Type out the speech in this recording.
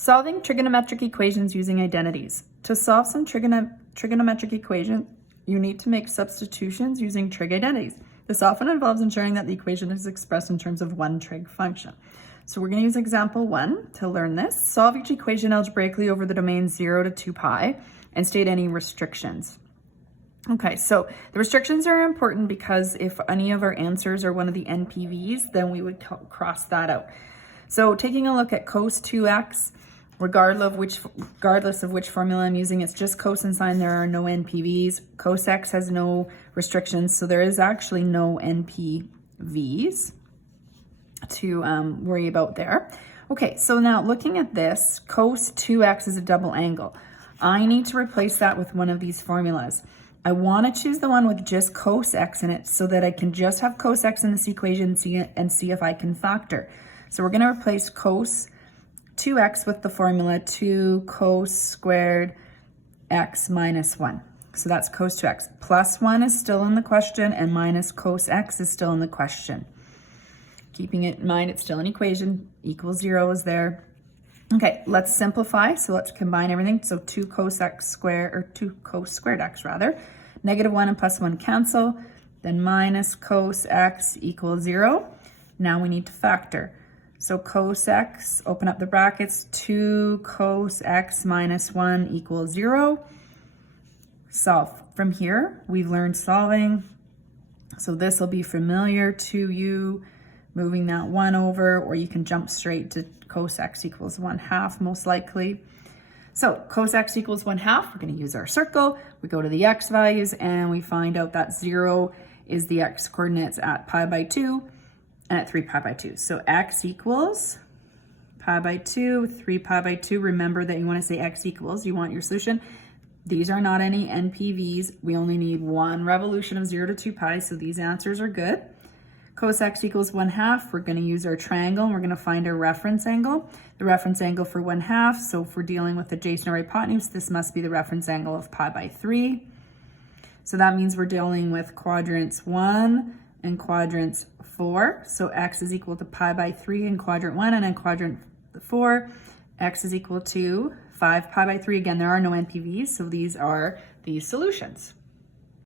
Solving trigonometric equations using identities. To solve some trigonometric equation, you need to make substitutions using trig identities. This often involves ensuring that the equation is expressed in terms of one trig function. So we're going to use example 1 to learn this. Solve each equation algebraically over the domain 0 to 2 pi and state any restrictions. Okay, so the restrictions are important because if any of our answers are one of the NPVs, then we would cross that out. So taking a look at cos 2x, regardless of which formula I'm using, it's just cosine sine, there are no NPVs. Cos x has no restrictions, so there is actually no NPVs to worry about there. Okay, so now looking at this, cos 2x is a double angle. I need to replace that with one of these formulas. I want to choose the one with just cos x in it so that I can just have cos x in this equation and see if I can factor. So we're going to replace cos 2x with the formula 2 cos squared x minus 1. So that's cos 2x. Plus 1 is still in the question and minus cos x is still in the question. Keeping it in mind, it's still an equation. Equals 0 is there. Okay, let's simplify. So let's combine everything. So 2 cos x squared, or 2 cos squared x rather. Negative 1 and plus 1 cancel. Then minus cos x equals 0. Now we need to factor. So cos x, open up the brackets, 2 cos x minus 1 equals 0. Solve. From here, we've learned solving. So this will be familiar to you, moving that 1 over, or you can jump straight to cos x equals 1/2 most likely. So cos x equals 1/2, we're going to use our circle. We go to the x values and we find out that 0 is the x coordinates at pi by 2. And at 3 pi by 2. So x equals pi by 2, 3 pi by 2. Remember that you want to say x equals, you want your solution. These are not any NPVs. We only need one revolution of 0 to 2 pi, so these answers are good. Cos x equals 1/2. We're going to use our triangle and we're going to find our reference angle. The reference angle for 1/2, so if we're dealing with adjacent or hypotenuse, this must be the reference angle of pi by 3. So that means we're dealing with quadrants 1 and quadrants 4. So x is equal to pi by 3 in quadrant 1, and in quadrant 4, x is equal to 5 pi by 3. Again, there are no NPVs, so these are the solutions.